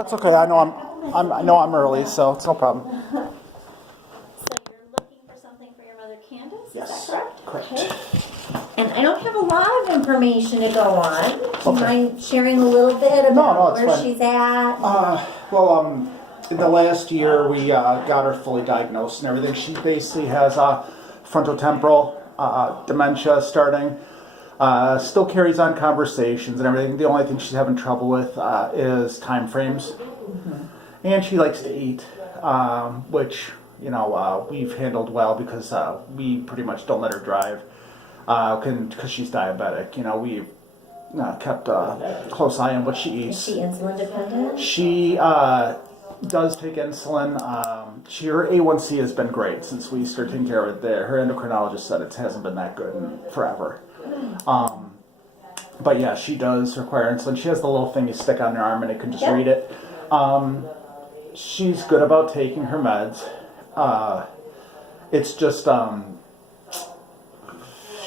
It's okay. I know I'm early, so it's no problem. So you're looking for something for your mother, Candace? Yes. Is that correct? Correct. Okay. And I don't have a lot of information to go on. Do you Okay. mind sharing a little bit about No, it's where fine. she's at? In the last year, we got her fully diagnosed and everything. She basically has frontotemporal dementia starting. Still carries on conversations and everything. The only thing she's having trouble with is time frames. Mm-hmm. And she likes to eat, which, we've handled well because we pretty much don't let her drive because she's diabetic. We've kept a close eye on what she Is eats. she insulin dependent? She does take insulin. Her A1C has been great since we started taking care of it there. Her endocrinologist said it hasn't been that good in forever. But yeah, she does require insulin. She has the little thing you stick on your arm and it can just read it. She's good about taking her meds. It's just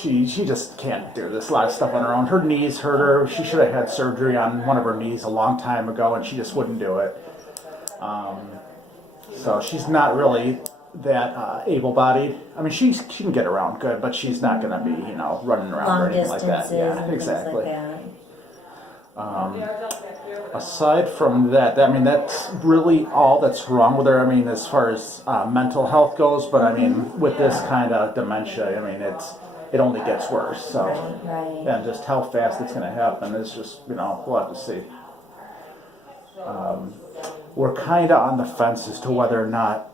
she just can't do this. A lot of stuff on her own. Her knees hurt her. She should have had surgery on one of her knees a long time ago, and she just wouldn't do it. So she's not really that able-bodied. I mean, she can get around good, but she's not going to be, running around Long or anything like that. distances Yeah, and exactly. things like that. Aside from that, I mean, that's really all that's wrong with her. I mean, as far as mental health goes, but I mean, with this kind of dementia, I mean, it only gets worse. So, Right. and just how fast it's going to happen is just, we'll have to see. We're kind of on the fence as to whether or not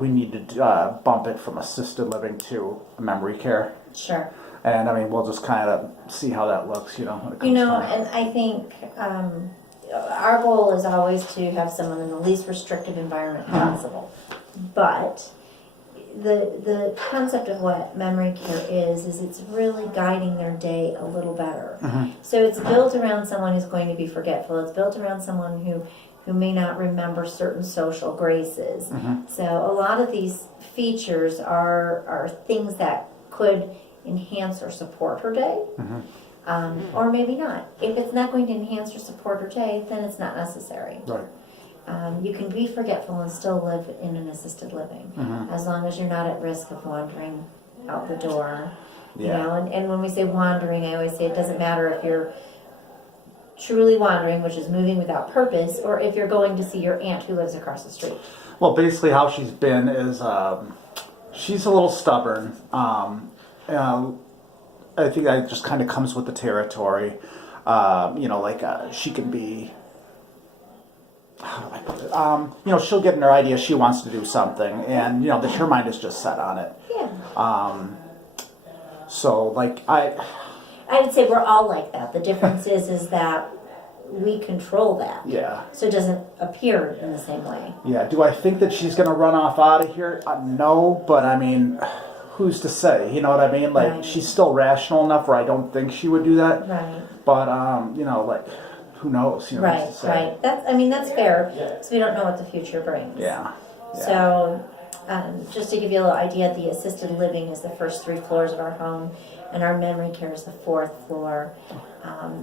we need to bump it from assisted living to memory care. Sure. And I mean, we'll just kind of see how that looks, when it comes time. And I think our goal is always to have someone in the least restrictive environment possible. But the concept of what memory care is it's really guiding their day a little better. Mm-hmm. So it's built around someone who's going to be forgetful. It's built around someone who may not remember certain social graces. Mm-hmm. So a lot of these features are things that could enhance or support her day. Mm-hmm. Or maybe not. If it's not going to enhance or support her day, then it's not necessary. Right. You can be forgetful and still live in an assisted living, Mm-hmm. as long as you're not at risk of wandering out the door. Yeah. And when we say wandering, I always say it doesn't matter if you're truly wandering, which is moving without purpose, or if you're going to see your aunt who lives across the street. Well, basically how she's been is she's a little stubborn. I think that just kind of comes with the territory. She can be, how do I put it? She'll get in her idea she wants to do something, and her mind is just set on it. Yeah. So I would say we're all like that. The difference is that we control that. yeah. So it doesn't appear in the same way. Yeah. Do I think that she's going to run off out of here? No, but I mean, who's to say? You know what I mean? Right. She's still rational enough where I don't think she would do that. Right. But who knows? Right, who's to say? right. That's fair. So we don't know what the future brings. Yeah. So, just to give you a little idea, the assisted living is the first 3 floors of our home, and our memory care is the 4th floor.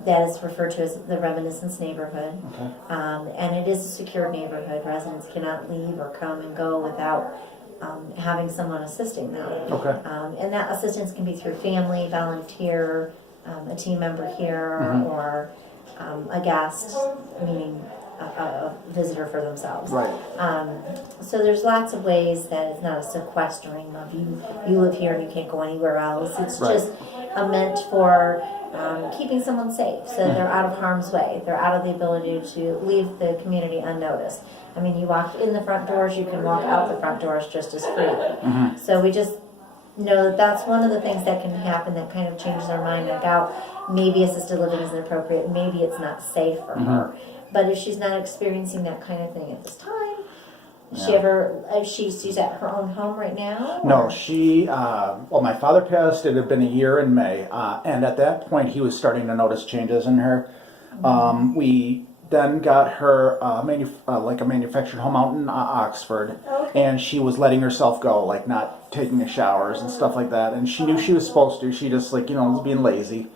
That is referred to as the Reminiscence neighborhood. Okay. And it is a secured neighborhood. Residents cannot leave or come and go without having someone assisting them. Okay. And that assistance can be through family, volunteer, a team member here, Mm-hmm. or a guest, meaning a visitor for themselves. Right. So there's lots of ways that it's not a sequestering of you live here and you can't go anywhere else. It's Right. just meant for keeping someone safe, so they're out of harm's way. They're out of the ability to leave the community unnoticed. I mean, you walk in the front doors, you can walk out the front doors just as freely. Mm-hmm. So we just know that that's one of the things that can happen that kind of changes our mind, like, maybe assisted living isn't appropriate, maybe it's not safe for her. But if she's not experiencing that kind of thing at this time, she's at her own home right now? No, she, my father passed, it had been a year in May, and at that point he was starting to notice changes in her. We then got her a manufactured home out in Oxford, and she was letting herself go, like not taking the showers and stuff like that, and she knew she was supposed to. She just was being lazy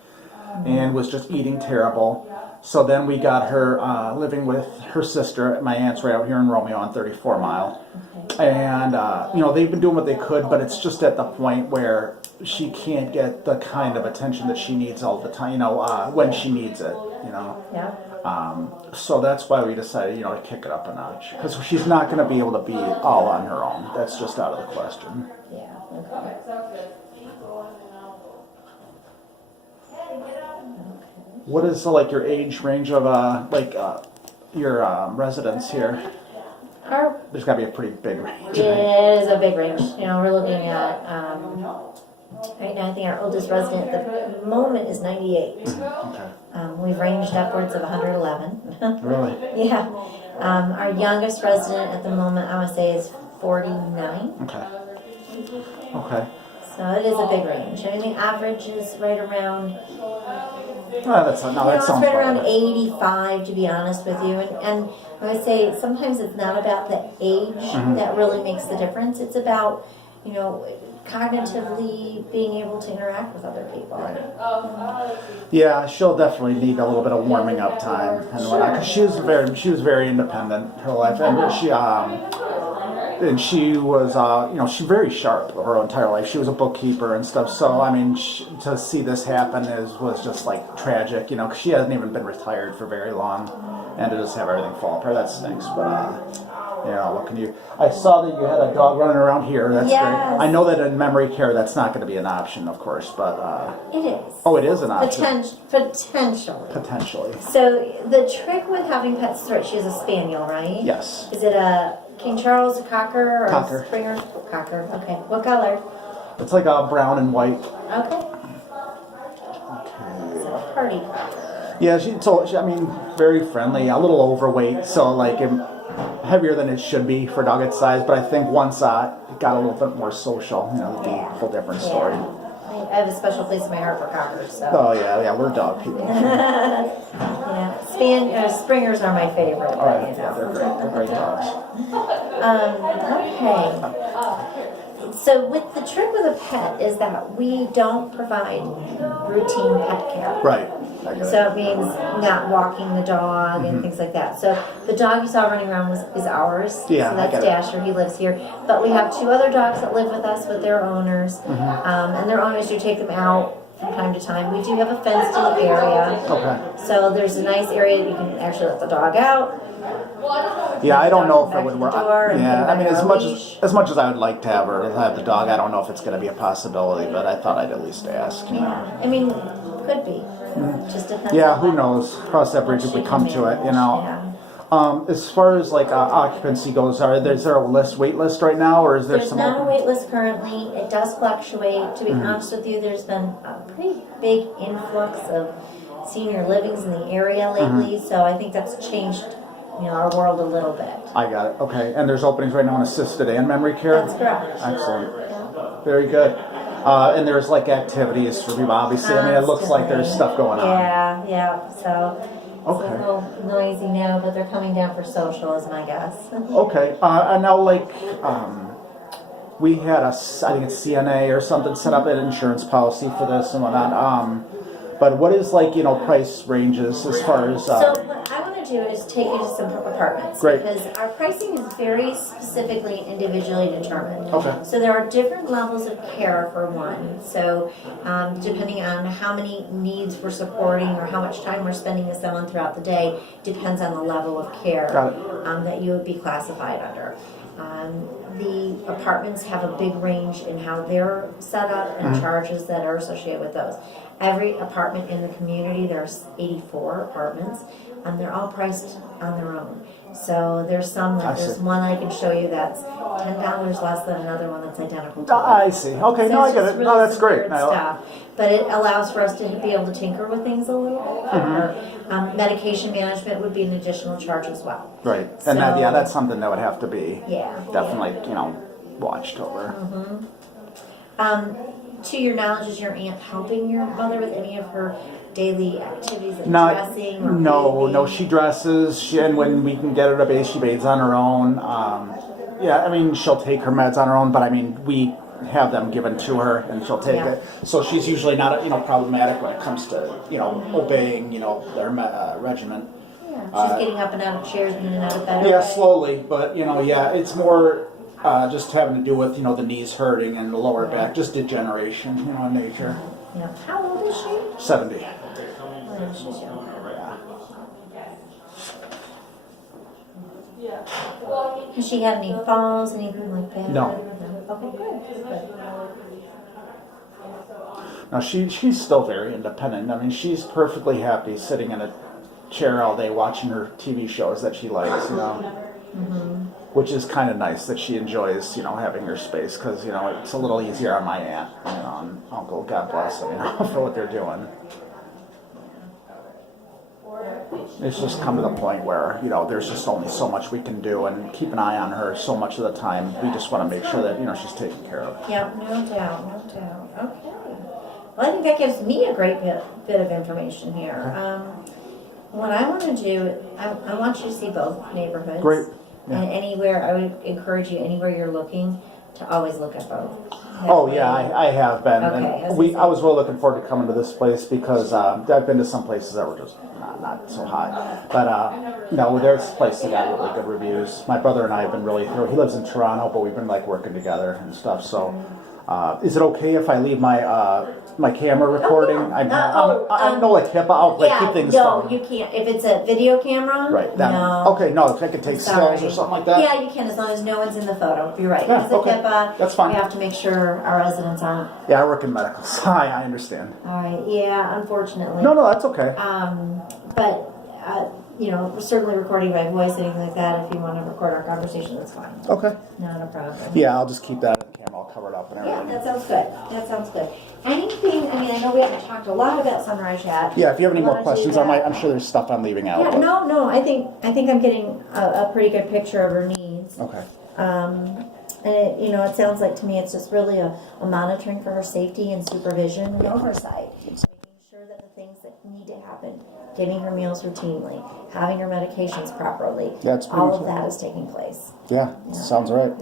and was just eating terrible. So then we got her living with her sister at my aunt's right out here in Romeo on 34 Mile. Okay. And, they've been doing what they could, but it's just at the point where she can't get the kind of attention that she needs all the time, when she needs it, Yeah. So that's why we decided, to kick it up a notch. Because she's not going to be able to be all on her own. That's just out of the question. Yeah. Okay. What is your age range of your residents here? Our There's got to be a pretty big range. It is a big range. We're looking at, right now I think our oldest resident at the moment is 98. Okay. We've ranged upwards of 111. Really? Yeah. Our youngest resident at the moment, I would say, is 49. Okay. Okay. So it is a big range. I mean, the average is right around, That's not, no, that it's sounds right around about 85, to be honest with you. And I would say sometimes it's not about the age that really makes the difference. It's about, cognitively being able to interact with other people. Right. Yeah, she'll definitely need a little bit of warming up time, and because she was very independent her life, and she was she's very sharp her entire life. She was a bookkeeper and stuff. So I mean, to see this happen was just tragic, because she hasn't even been retired for very long, and to just have everything fall apart, that stinks. But what can you? I saw that you had a dog running around here. That's Yes. great. I know that in memory care, that's not going to be an option, of course, but It is. oh, it is an option. Potentially. Potentially. So the trick with having pets is, right, she has a spaniel, right? Yes. Is it a King Charles, a Cocker, or Cocker. a Springer? Cocker. Okay. What color? It's like a brown and white. Okay. So a party Cocker. Yeah, very friendly, a little overweight, so heavier than it should be for a dog its size. But I think once it got a little bit more social, it'd be a whole different story. I have a special place in my heart for Cockers. So. Oh yeah, we're dog people. Springers are my favorite. All right, yeah, they're great. They're great dogs. Okay. So with the trick with a pet is that we don't provide routine pet care. Right. I get it. So it means not walking the dog and things like that. So the dog you saw running around is ours. Yeah, So I that's get it. Dasher. He lives here. But we have 2 other dogs that live with us with their owners. And their owners do take them out from time to time. We do have a fenced-in area. Okay. So there's a nice area that you can actually let the dog out. Yeah, I don't know if Back it would to the work. door and Yeah, put I mean, her as on a much leash. as I would like to have the dog, I don't know if it's going to be a possibility. But I thought I'd at least ask. Yeah. I mean, could be. Just depends. Yeah, on who what- knows? Cross that bridge if what we she come can to it. manage. Yeah. As far as occupancy goes, is there a wait list right now, or is there There's some? not a wait list currently. It does fluctuate. To be honest with you, there's been a pretty big influx of senior livings in the area lately. So I think that's changed, our world a little bit. I got it. Okay, and there's openings right now in assisted and memory care. That's correct. Excellent. Yeah. Very good. And there's activities for people. Obviously, I mean, it looks like there's stuff going on. Yeah. So Okay. it's a little noisy now, but they're coming down for social, is my guess. Okay. And now, we had I think it's CNA or something, set up an insurance policy for this and whatnot. But what is price ranges as far as? So what I want to do is take you to some apartments. Great. Because our pricing is very specifically individually determined. Okay. So there are different levels of care for one. So depending on how many needs we're supporting or how much time we're spending with someone throughout the day depends on the level of care Got it. that you would be classified under. The apartments have a big range in how they're set up and charges that are associated with those. Every apartment in the community, there's 84 apartments, and they're all priced on their own. So there's there's see. one I can show you that's $10 less than another one that's identical to it. I see. Okay, So no, I it's get just it. really No, that's some great. weird No, stuff. But it allows for us to be able to tinker with things a little bit. Medication management would be an additional charge as well. right. And So- that's something that would have to be Yeah. definitely watched over. To your knowledge, is your aunt helping your mother with any of her daily activities like Not, dressing or no, bathing? no. She dresses, and when we can get her to bathe, she bathes on her own. Yeah, I mean, she'll take her meds on her own, but I mean, have them given to her, and she'll take Yeah. it. So she's usually not, problematic when it comes to, obeying, their regiment. Yeah, she's getting up and out of chairs and in and out of bed. Yeah, okay. slowly, but it's more just having to do with the knees hurting and the lower back, just degeneration, in nature. Yeah. How old is she? 70. Oh, she's young. Yeah. Has she had any falls, anything like that? No. Okay, good. No, she's still very independent. I mean, she's perfectly happy sitting in a chair all day watching her TV shows that she likes, which is kind of nice that she enjoys, having her space, because, it's a little easier on my aunt, and uncle, God bless them, for what they're doing. It's just come to the point where, there's just only so much we can do, and keep an eye on her so much of the time. We just want to make sure that, she's taken care of. Yeah, no doubt. Okay. Well, I think that gives me a great bit of information here. What I want to do, I want you to see both neighborhoods. Great. Yeah. And anywhere, I would encourage you, anywhere you're looking, to always look at both. Oh yeah, I have been. Okay, And I was really looking forward to coming to this place because I've been to some places that were just not so hot. But there's a place that got really good reviews. My brother and I have been really through. He lives in Toronto, but we've been working together and stuff. So, is it okay if I leave my camera recording? yeah. I know HIPAA. I'll keep things. No, you can't. If it's a video camera, right. No. Okay. No, if I could take Sorry. stills or something like that. Yeah, you can, as long as no one's in the photo. You're right. Yeah, It's a okay. HIPAA. That's fine. We have to make sure our residents aren't. Yeah, I work in medical, so I understand. All right. Yeah, unfortunately. No, that's okay. But we're certainly recording by voice, anything like that. If you want to record our conversation, that's fine. Okay. Not a problem. Yeah, I'll just keep that camera all covered up and Yeah, everything. that sounds good. Anything? I mean, I know we haven't talked a lot about Sunrise yet. Yeah, if you have any more Wanna do questions, that? I'm sure there's stuff I'm leaving out. Yeah, but- no. I think I'm getting a pretty good picture of her needs. Okay. And it sounds like to me it's just really a monitoring for her safety and supervision and oversight. Making sure that the things that need to happen, getting her meals routinely, having her medications properly, That's pretty all of much that is taking place. Yeah, sounds right.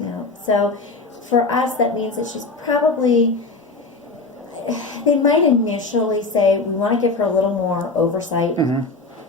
So for us, that means that she's probably, they might initially say, we want to give her a little more oversight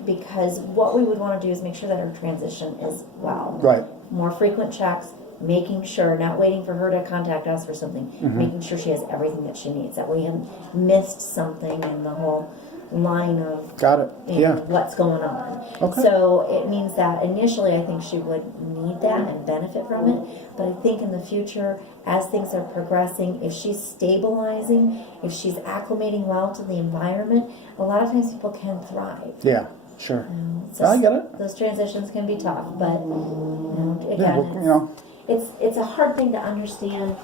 because what we would want to do is make sure that her transition is well. Right. More frequent checks, making sure, not waiting for her to contact us for something, making sure she has everything that she needs, that we haven't missed something in the whole line of Got it. Yeah. what's going on. Okay. So it means that initially I think she would need that and benefit from it, but I think in the future, as things are progressing, if she's stabilizing, if she's acclimating well to the environment, a lot of times people can thrive. Yeah, sure. So I get it. Those transitions can be tough, but Yeah, again, it's a hard thing to understand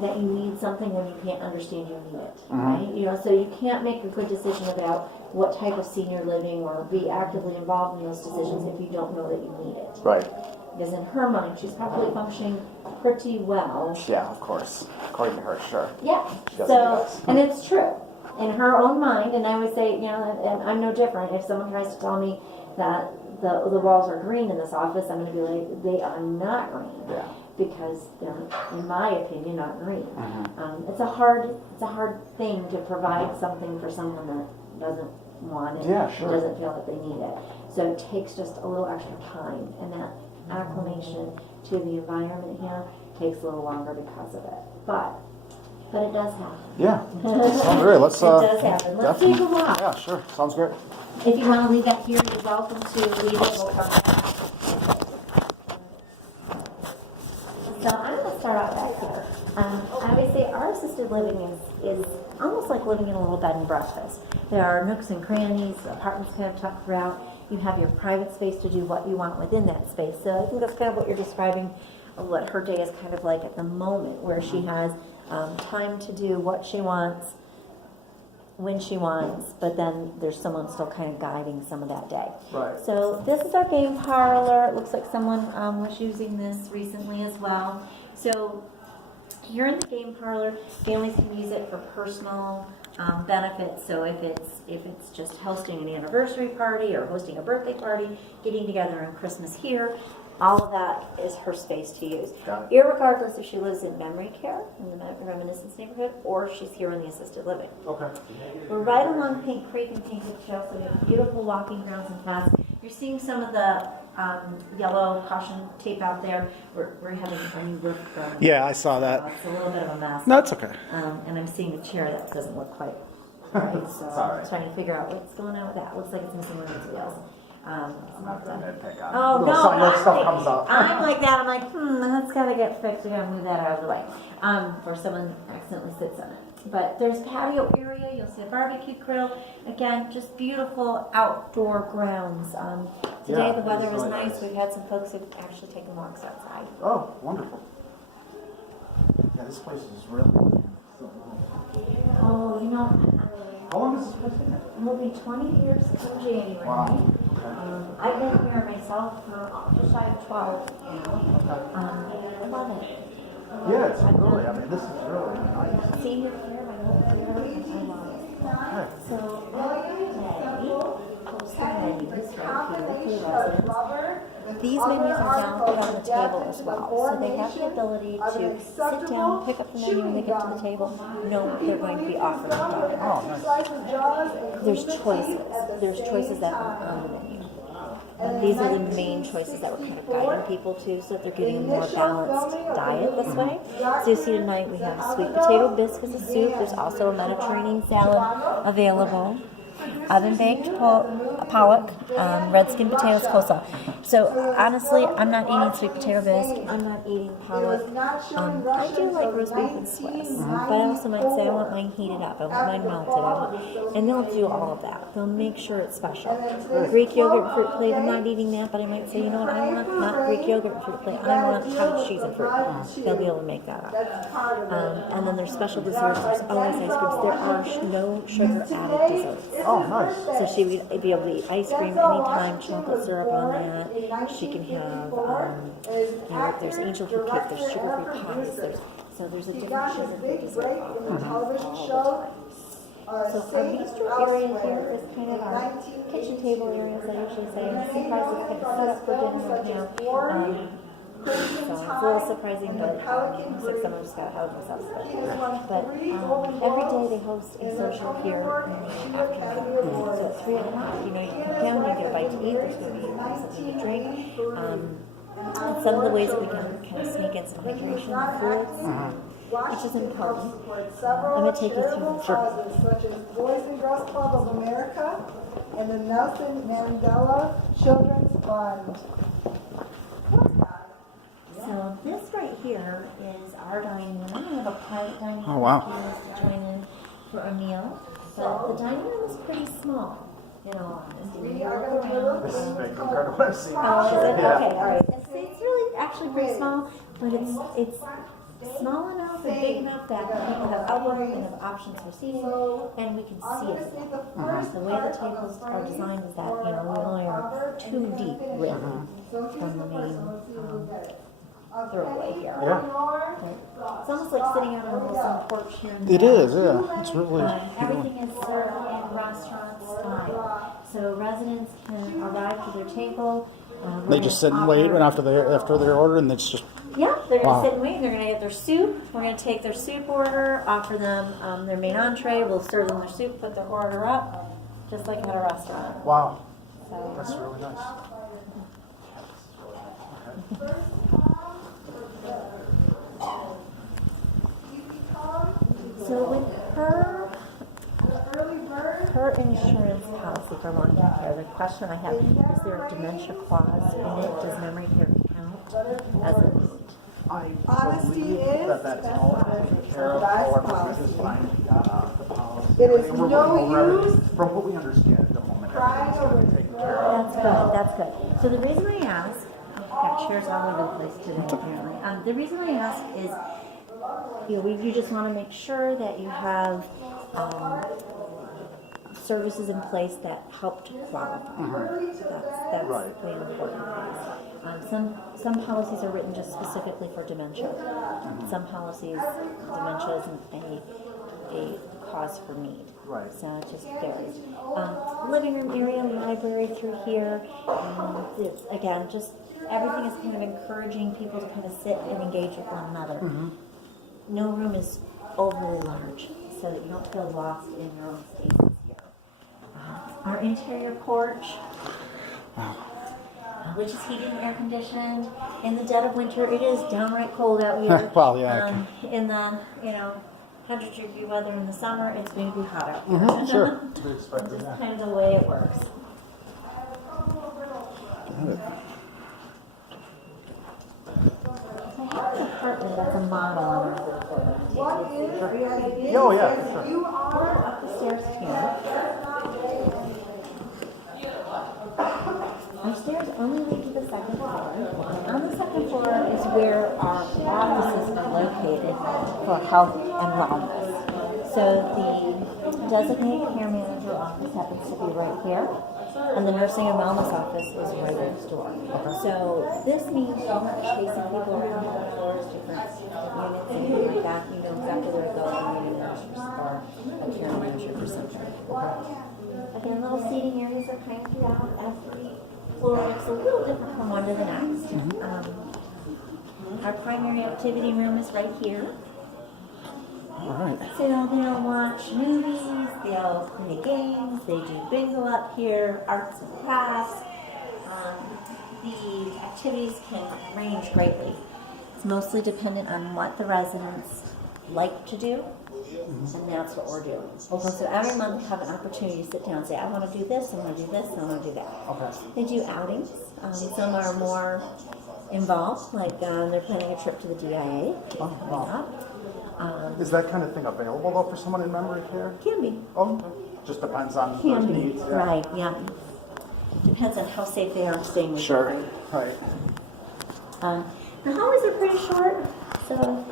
that you need something when you can't understand you need it, right? So you can't make a good decision about what type of senior living or be actively involved in those decisions if you don't know that you need it. Right. Because in her mind, she's probably functioning pretty well. Yeah, of course. According to her, sure. Yeah. She doesn't So, need us. and it's true. In her own mind, and I always say, and I'm no different. If someone tries to tell me that the walls are green in this office, I'm going to be like, they are not green. Yeah. Because they're, in my opinion, not green. It's a hard thing to provide something for someone that doesn't want it, Yeah, sure. doesn't feel that they need it. So it takes just a little extra time, and that acclimation to the environment here takes a little longer because of it. But it does happen. Yeah. Sounds great. Let's. It does happen. Let's take a definitely. walk. Yeah, sure. Sounds great. If you want to leave that here, you're welcome to leave it. We'll come back. So I'm going to start out back here. I would say our assisted living is almost like living in a little bed and breakfast. There are nooks and crannies, apartments kind of tucked throughout. You have your private space to do what you want within that space. So I think that's kind of what you're describing, what her day is kind of like at the moment, where she has time to do what she wants, when she wants, but then there's someone still kind of guiding some of that day. Right. So this is our game parlor. It looks like someone was using this recently as well. So here in the game parlor, families can use it for personal benefits. So if it's just hosting an anniversary party or hosting a birthday party, getting together on Christmas here, All of that is her space to use. Got Irregardless if she lives in memory care in the Reminiscence neighborhood or if she's here in the assisted living. Okay. We're right along Pink Creek and Painted Trail, so we have beautiful walking grounds and paths. You're seeing some of the yellow caution tape out there. We're having a new roof going. Yeah, I saw that. It's a little bit of a mess. No, it's okay. And I'm seeing a chair that doesn't look quite right, so It's all right. I'm trying to figure out what's going on with that. Looks like it's missing one of its wheels. I'm not gonna nitpick on it. Oh, Little no, something, little stuff I'm comes up. like that. I'm like, that's got to get fixed. We got to move that out of the way. Or someone accidentally sits on it. But there's patio area. You'll see a barbecue grill. Again, just beautiful outdoor grounds. Today Yeah, the weather it's was really nice. nice. We've had some folks who've actually taken walks outside. Oh, wonderful. Yeah, this place is really. Oh, you know, How long has this place been? it'll be 20 years come January. Wow. I've been here myself for just shy of 12 now. I love it. Yeah, it's really. I mean, this is really nice. Senior care, my whole career, I love it. Okay. So every day, post the menus right here for the residents. These menus are now put on the table as well. So they have the ability to sit down, pick up the menu when they get to the table, know what they're going to be offered. Oh, nice. There's choices. There's choices that are on the menu. And these are the main choices that we're kind of guiding people to so that they're getting a more balanced diet this way. So you see tonight we have sweet potato biscuits and soup. There's also a Mediterranean salad available. Oven-baked pollock, red-skin potatoes, coleslaw. So honestly, I'm not eating sweet potato bisque. I'm not eating pollock. I do like roast beef and Swiss, but I also might say I want mine heated up. I want mine melted, and they'll do all of that. They'll make sure it's special. Greek yogurt and fruit plate. I'm not eating that, but I might say, you know what? I want not Greek yogurt and fruit plate. I want cottage cheese and fruit. They'll be able to make that up. And then there's special desserts. There's always ice creams. There are no sugar added desserts. Oh, nice. So she would be able to eat ice cream anytime, chocolate syrup on that. She can have, there's angel food cake, there's sugar-free pies, there's a different sugar-free dessert all the time. So our bistro area here is kind of our kitchen table area, as I usually say. I'm surprised it's kind of set up for dinner right now. So it's a little surprising, but looks like someone just got out of themselves. But every day they host a social here in the afternoon. So at 3 o'clock, you know, you can come down, you get a bite to eat, there's going to be something to drink. And some of the ways that we can kind of sneak in some hydration fluids, which is important. I'm going to take you through this. Such as Boys and Girls Club of America and the Nelson Mandela Children's Fund. So this right here is our dining room. We have a private dining room. Oh, wow. If you want to join in for a meal. But the dining room is pretty small, in all honesty. We are going to be a little This is bit big compared to what I've seen. Oh, is it? Yeah. Okay, all right. It's really actually pretty small, but it's small enough and big enough that people have elbow room and have options for seating, and we can see it. The way the tables are designed is that, you know, we only are 2 deep, really, from the main thoroughway here. Yeah. It's almost like sitting out on a little sun porch here in the It is, yeah. It's really. everything is served in restaurant style. So residents can arrive to their table. They just sit and wait, and after their order, and it's just. Yeah, they're Wow. gonna sit and wait. They're gonna get their soup. We're gonna take their soup order, offer them their main entree. We'll serve them their soup, put their order up, just like at a restaurant. Wow. So, That's really nice. so with her insurance policy for long-term care, the question I have is there a dementia clause in it? Does memory care count as a need? I Honesty believe is that's all taken care of. best Or policy. we just find the policy. It is We're no looking over use everything. From what we understand at the moment, crying everything's over been taken care of. That's good. So the reason I ask, I've got chairs all over the place today apparently. The reason I ask is, you know, you just want to make sure that you have services in place that help to qualify. That's Right. the important thing. Some policies are written just specifically for dementia. Some policies, dementia isn't a cause for need. Right. So it just varies. Living room area, library through here. It's, again, just everything is kind of encouraging people to kind of sit and engage with one another. No room is overly large, so that you don't feel lost in your own spaces here. Our interior porch, which is heated and air conditioned. In the dead of winter, it is downright cold out here. Well, yeah, In the 100-degree weather in the summer, it's going to be hot out here. Sure. It's just kind of the way it works. I have an apartment that's a model on our building. What is the idea? Oh, yeah, sure. You are Up the stairs here. Our stairs only lead to the second floor. On the second floor is where our offices are located for health and wellness. So the designated care manager office happens to be right here, and the nursing and wellness office is right next door. So this means you're not chasing people around different floors, different units, anything like that. You know exactly where to go when you need a nurse or a care manager for something. Again, little seating areas are kind of throughout. Every floor looks a little different from one to the next. Our primary activity room is right here. All right. So they'll watch movies, they'll play games, they do bingo up here, arts and crafts. The activities can range greatly. It's mostly dependent on what the residents like to do, and that's what we're doing. So every month we have an opportunity to sit down and say, I want to do this, I want to do this, I want to do that. Okay. They do outings. Some are more involved, like they're planning a trip to the DIA. Coming up. Is that kind of thing available though for someone in memory care? Can be. Oh, just depends on Can those be. needs. Yeah. Right, yeah. Depends on how safe they are staying with Sure. you. Right. The hallways are pretty short, so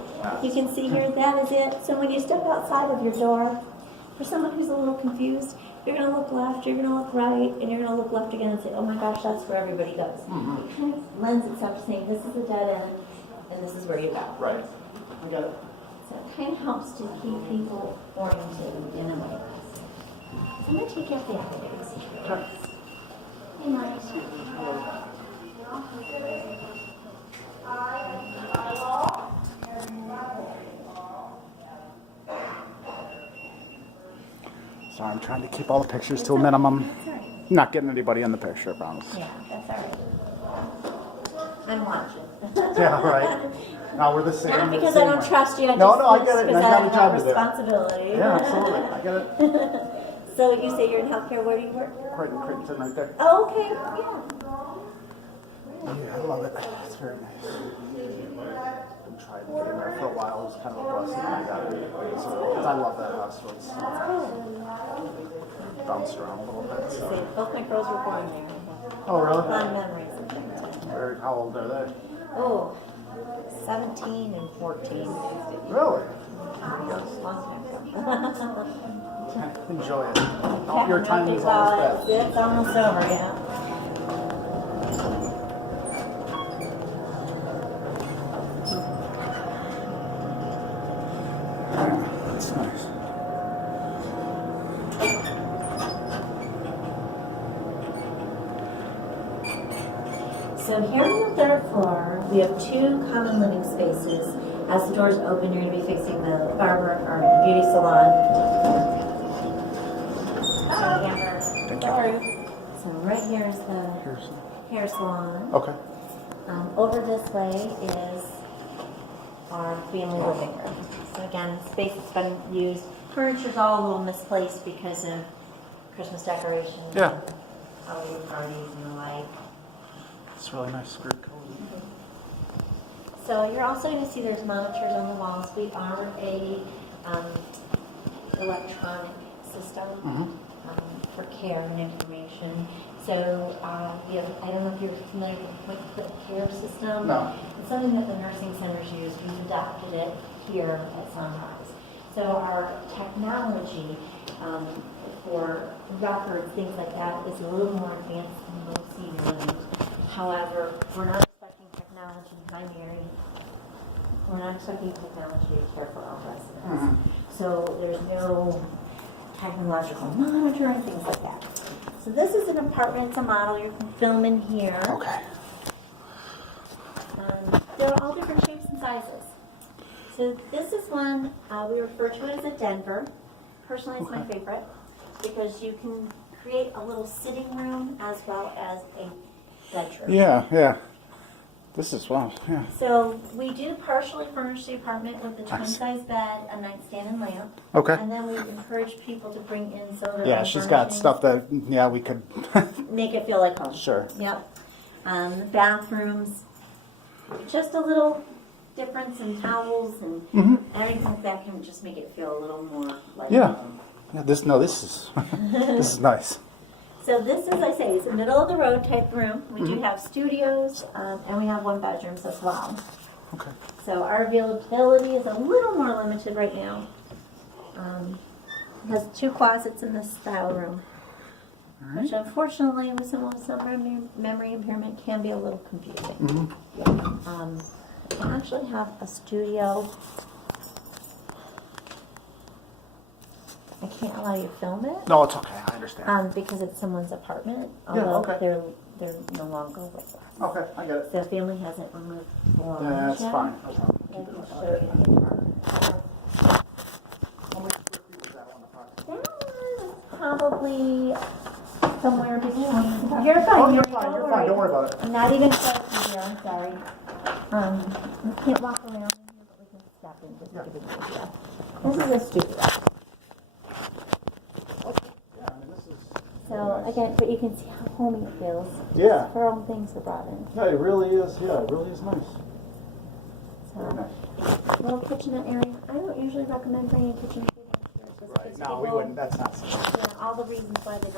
you can see here, that is it. So when you step outside of your door, for someone who's a little confused, you're going to look left, you're going to look right, and you're going to look left again and say, oh my gosh, that's where everybody goes. It kind of lends itself to saying, this is a dead end, and this is where you go. Right. I get it. So it kind of helps to keep people oriented in a way. So I'm going to take you up the elevators. Hey, Mike. Sorry, I'm trying to keep all the pictures to a minimum. That's all right. Not getting anybody in the picture, I promise. Yeah, that's all right. I'm watching. Yeah, right. Now we're the same. Not because same I don't way. trust you. No, I get it. Because I I got have a job to do. responsibility. Yeah, absolutely. I get it. So you say you're in healthcare. Where do you work? Creighton right there. Oh, okay. Yeah. Yeah, I love it. It's very nice. Been trying to get in there for a while. It was kind of a blessing when I got it. Because I love that house. So it's bounced around a little bit. See, So. both my girls were born there. Oh, really? Fond memories of them. Very, how old are they? Oh, 17 and 14. Really? Long time. Enjoy it. Your time is Well, almost dead. it's almost over, yeah. That's nice. So here on the third floor, we have two common living spaces. As the doors open, you're going to be facing the barber or the beauty salon. Hi, Amber. Sorry. So right here is the Here's. hair salon. Okay. Over this way is our family living room. So again, space that's been used. Furniture's all a little misplaced because of Christmas decorations. Yeah. Halloween parties and the like. It's really nice skirt color. So you're also going to see there's monitors on the walls. We are a electronic system for care and information. So we have, I don't know if you're familiar with the Quick Click Care system. No. It's something that the nursing centers use. We've adopted it here at Sunrise. So our technology for records, things like that, is a little more advanced than most senior living. However, we're not expecting technology primary. We're not expecting technology to care for our residents. So there's no technological monitor and things like that. So this is an apartment, it's a model, you can film in here. Okay. sizes. So this is one, we refer to it as a Denver. Personally, it's my favorite because you can create a little sitting room as well as a bedroom. Yeah, yeah. This is, wow, yeah. So we do partially furnish the apartment with a twin-size bed, a nightstand and lamp. Okay. And then we encourage people to bring in some of their Yeah, own she's got furnishings. stuff that, yeah, we could, Make it feel like home. sure. Yep. The bathrooms, just a little difference in towels and everything like that can just make it feel a little more like Yeah. home. Yeah, this is, this is nice. So this, as I say, is a middle of the road type room. We do have studios and we have one bedrooms as well. Okay. So our availability is a little more limited right now. It has 2 closets in this style room, which unfortunately with someone with some memory impairment can be a little confusing. I actually have a studio. I can't allow you to film it No, it's okay, I understand. because it's someone's apartment. Yeah, Although okay. they're no longer with us. Okay, I get it. The family hasn't removed the Yeah, belongings that's yet. fine. And I'll show you the apartment. How many square feet is that one approximately? That one is probably somewhere between. You're fine. Oh, you're Harry, fine, you're fine, don't worry about it. I'm not even close to here. I'm sorry. We can't walk around in here, but we can step in just to give you an idea. This is a studio. Yeah, I mean, this is. So again, but you can see how homey it feels. Yeah. Her own things were brought in. Yeah, it really is, yeah, it really is nice. So, little kitchenette area. I don't usually recommend bringing a kitchen food upstairs. Just because you No, get we little- wouldn't, that's not safe. Yeah, all the reasons why they don't